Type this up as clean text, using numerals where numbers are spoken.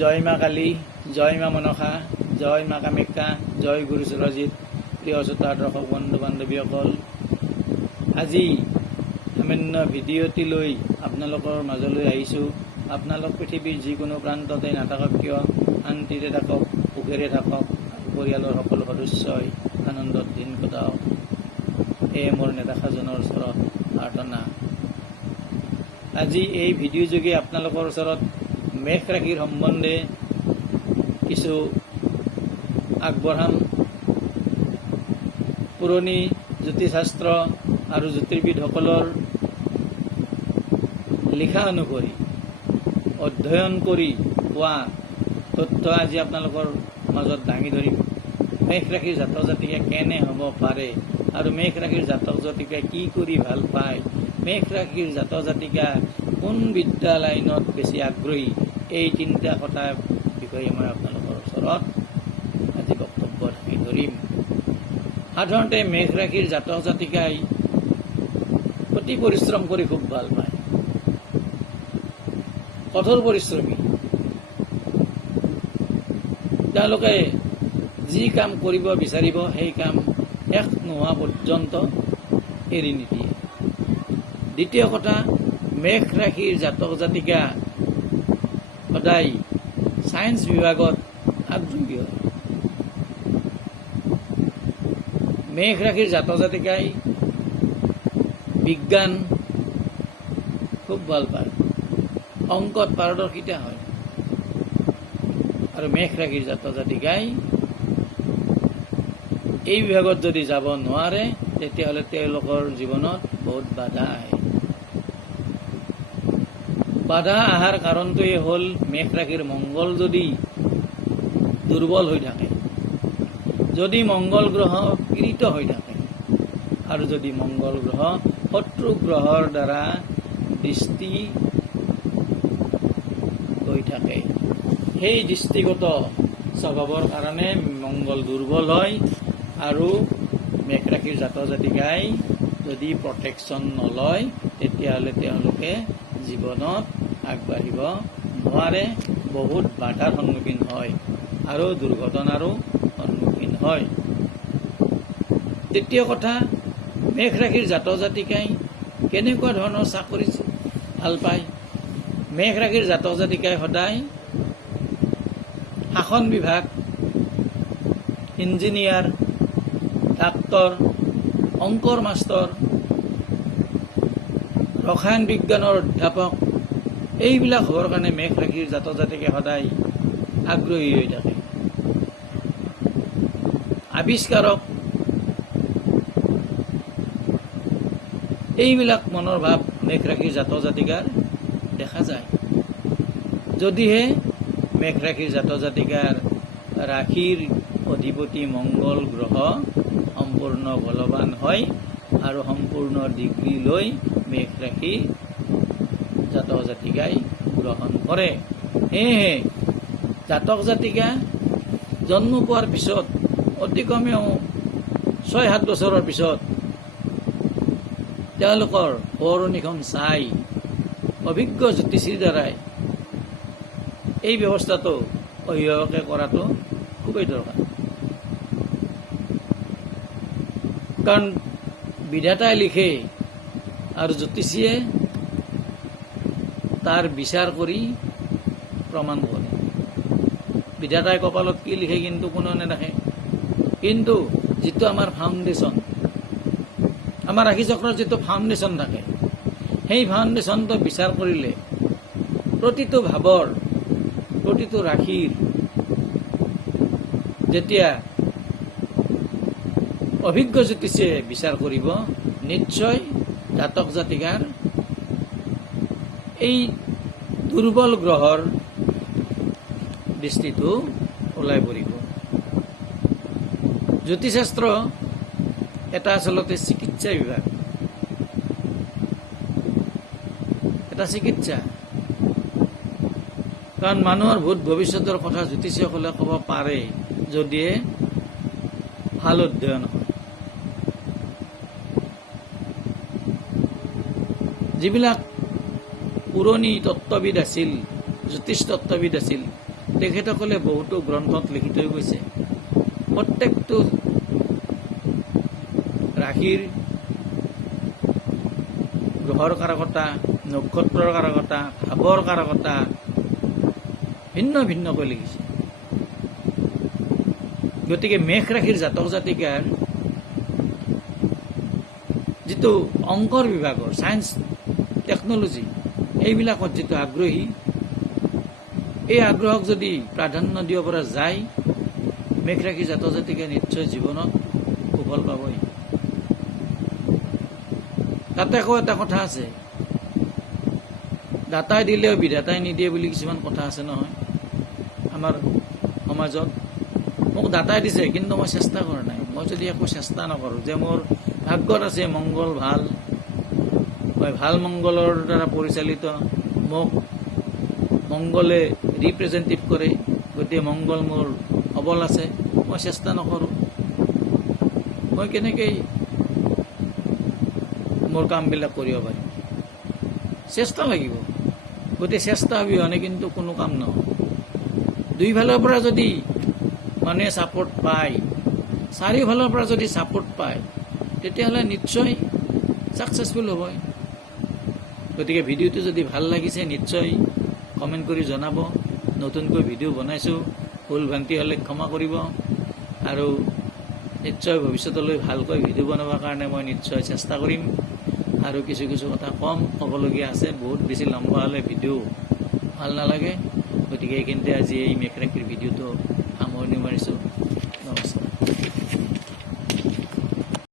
জয় মা কালী, জয় মা মনসা, জয় মা কামাখ্যা, জয় গুৰু সুৰজিত। প্ৰিয় শ্ৰোতা দৰ্শক বন্ধু বান্ধৱীসকল, আজি সামান্য ভিডিঅ'টি লৈ আপোনালোকৰ মাজলৈ আহিছোঁ। আপোনালোক পৃথিৱীৰ যিকোনো প্ৰান্ততে নাথাকক কিয়, শান্তিৰে থাকক, সুখেৰে থাকক, পৰিয়ালৰ সকলো সদস্যই আনন্দত দিন কটাওক, এয়ে মোৰ নেদেখাজনৰ ওচৰত প্ৰাৰ্থনা। আজি এই ভিডিঅ' যোগে আপোনালোকৰ ওচৰত মেষ ৰাশিৰ সম্বন্ধে কিছু আগবঢ়াম। পুৰণি জ্যোতিষশাস্ত্ৰ আৰু জ্যোতিৰ্বিদসকলৰ লিখা অনুসৰি অধ্যয়ন কৰি পোৱা তথ্য আজি আপোনালোকৰ মাজত দাঙি ধৰিম। মেষ ৰাশিৰ জাতক জাতিকে কেনে হ'ব পাৰে আৰু মেষ ৰাশিৰ জাতক জাতিকে কি কৰি ভাল পায়, মেষ ৰাশিৰ জাতক জাতিকা কোন বিদ্যা লাইনত বেছি আগ্ৰহী, এই তিনিটা কথাৰ বিষয়ে মই আপোনালোকৰ ওচৰত আজি বক্তব্য দাঙি ধৰিম। সাধাৰণতে মেষ ৰাশিৰ জাতক জাতিকাই অতি পৰিশ্ৰম কৰি খুব ভাল পায়, কঠোৰ পৰিশ্ৰমী। তেওঁলোকে যি কাম কৰিব বিচাৰিব সেই কাম শেষ নোহোৱা পৰ্যন্ত এৰি নিদিয়ে। দ্বিতীয় কথা, মেষ ৰাশিৰ জাতক জাতিকা সদায় ছায়েন্স বিভাগত আগ্ৰহী হয়। মেষ ৰাশিৰ জাতক জাতিকাই বিজ্ঞান খুব ভাল পায়, অংকত পাৰদৰ্শিতা হয়। আৰু মেষ ৰাশিৰ জাতক জাতিকাই এই বিভাগত যদি যাব নোৱাৰে তেতিয়াহ'লে তেওঁলোকৰ জীৱনত বহুত বাধা আহে। বাধা অহাৰ কাৰণটোৱে হ'ল মেষ ৰাশিৰ মংগল যদি দুৰ্বল হৈ থাকে, যদি মংগল গ্ৰহ পীড়িত হৈ থাকে, আৰু যদি মংগল গ্ৰহ শত্ৰু গ্ৰহৰ দ্বাৰা দৃষ্টি হৈ থাকে। সেই দৃষ্টিগত স্বভাৱৰ কাৰণে মংগল দুৰ্বল হয় আৰু মেষ ৰাশিৰ জাতক জাতিকাই যদি প্ৰটেকশ্যন নলয় তেতিয়াহ'লে তেওঁলোকে জীৱনত আগবাঢ়িব নোৱাৰে, বহুত বাধাৰ সন্মুখীন হয় আৰু দুৰ্ঘটনাৰো সন্মুখীন হয়। তৃতীয় কথা, মেষ ৰাশিৰ জাতক জাতিকাই কেনেকুৱা ধৰণৰ চাকৰি ভাল পায়। মেষ ৰাশিৰ জাতক জাতিকাই সদায় শাসন বিভাগ, ইঞ্জিনিয়াৰ, ডাক্তৰ, অংকৰ মাষ্টৰ, ৰসায়ন বিজ্ঞানৰ অধ্যাপক, এইবিলাক হোৱাৰ কাৰণে মেষ ৰাশিৰ জাতক জাতিকে সদায় আগ্ৰহী হৈ থাকে। আৱিষ্কাৰক, এইবিলাক মনৰ ভাৱ মেষ ৰাশিৰ জাতক জাতিকাৰ দেখা যায়। যদিহে মেষ ৰাশিৰ জাতক জাতিকাৰ ৰাশিৰ অধিপতি মংগল গ্ৰহ সম্পূৰ্ণ বলৱান হয় আৰু সম্পূৰ্ণ ডিগ্ৰী লৈ মেষ ৰাশি জাতক জাতিকাই গ্ৰহণ কৰে। সেয়েহে জাতক জাতিকা জন্ম পোৱাৰ পিছত অতি কমেও 6-7 বছৰৰ পিছত তেওঁলোকৰ বৰণীখন চাই অভিজ্ঞ জ্যোতিষীৰ দ্বাৰাই এই ব্যৱস্থাটো অভিভাৱকে কৰাটো খুবেই দৰকাৰ। কাৰণ বিধাতাই লিখে আৰু জ্যোতিষীয়ে তাৰ বিচাৰ কৰি প্ৰমাণ কৰে। বিধাতাই কপালত কি লিখে কিন্তু কোনেও নেদেখে, কিন্তু যিটো আমাৰ ফাউণ্ডেশ্যন, আমাৰ ৰাশিচক্ৰৰ যিটো ফাউণ্ডেশ্যন থাকে, সেই ফাউণ্ডেশ্যনটো বিচাৰ কৰিলে প্ৰতিটো ভাৱৰ, প্ৰতিটো ৰাশিৰ যেতিয়া অভিজ্ঞ জ্যোতিষে বিচাৰ কৰিব, নিশ্চয় জাতক জাতিকাৰ এই দুৰ্বল গ্ৰহৰ দৃষ্টিটো ওলাই পৰিব। জ্যোতিষশাস্ত্ৰ এটা আচলতে চিকিৎসা বিভাগ, এটা চিকিৎসা। কাৰণ মানুহৰ ভূত ভৱিষ্যতৰ কথা জ্যোতিষীসকলে ক'ব পাৰে যদিহে ভাল অধ্যয়ন হয়। যিবিলাক পুৰণি তত্ত্ববিদ আছিল, জ্যোতিষ তত্ত্ববিদ আছিল, তেখেতসকলে বহুতো গ্ৰন্থত লিখি থৈ গৈছে প্ৰত্যেকটো ৰাশিৰ গ্ৰহৰ কাৰকতা, নক্ষত্ৰৰ কাৰকতা, ভাৱৰ কাৰকতা ভিন্ন ভিন্নকৈ লিখিছে। গতিকে মেষ ৰাশিৰ জাতক জাতিকাৰ যিটো অংকৰ বিভাগৰ ছায়েন্স টেকন'লজি এইবিলাকত যিটো আগ্ৰহী, এই আগ্ৰহক যদি প্ৰাধান্য দিব পৰা যায়, মেষ ৰাশিৰ জাতক জাতিকে নিশ্চয় জীৱনত সুফল পাবই। তাতে আকৌ এটা কথা আছে, দাতাই দিলেও বিধাতাই নিদিয়ে বুলি কিছুমান কথা আছে নহয় আমাৰ সমাজত। মোক দাতাই দিছে কিন্তু মই চেষ্টা কৰা নাই। মই যদি একো চেষ্টা নকৰোঁ যে মোৰ ভাগ্যত আছে মংগল ভাল, মই ভাল মংগলৰ দ্বাৰা পৰিচালিত, মোক মংগলে ৰিপ্ৰেজেণ্টেটিভ কৰে, গতিকে মংগল মোৰ সবল আছে, মই চেষ্টা নকৰোঁ, মই কেনেকৈ মোৰ কামবিলাক কৰিব পাৰিম? চেষ্টা লাগিব। গতিকে চেষ্টা অবিহনে কিন্তু কোনো কাম নহয়। দুইফালৰ পৰা যদি মানুহে ছাপোৰ্ট পায়, চাৰিওফালৰ পৰা যদি ছাপোৰ্ট পায়, তেতিয়াহ'লে নিশ্চয় ছাকচেছফুল হ'বই। গতিকে ভিডিঅ'টো যদি ভাল লাগিছে নিশ্চয় কমেণ্ট কৰি জনাব। নতুনকৈ ভিডিঅ' বনাইছোঁ, ভুল ভ্ৰান্তি হ'লে ক্ষমা কৰিব, আৰু নিশ্চয় ভৱিষ্যতলৈ ভালকৈ ভিডিঅ' বনাবৰ কাৰণে মই নিশ্চয় চেষ্টা কৰিম। আৰু কিছু কিছু কথা ক'বলগীয়া আছে, বহুত বেছি লম্বা হ'লে ভিডিঅ' ভাল নালাগে। গতিকে এইখিনিতে আজি এই মেষ ৰাশিৰ ভিডিঅ'টো সামৰণি মাৰিছোঁ।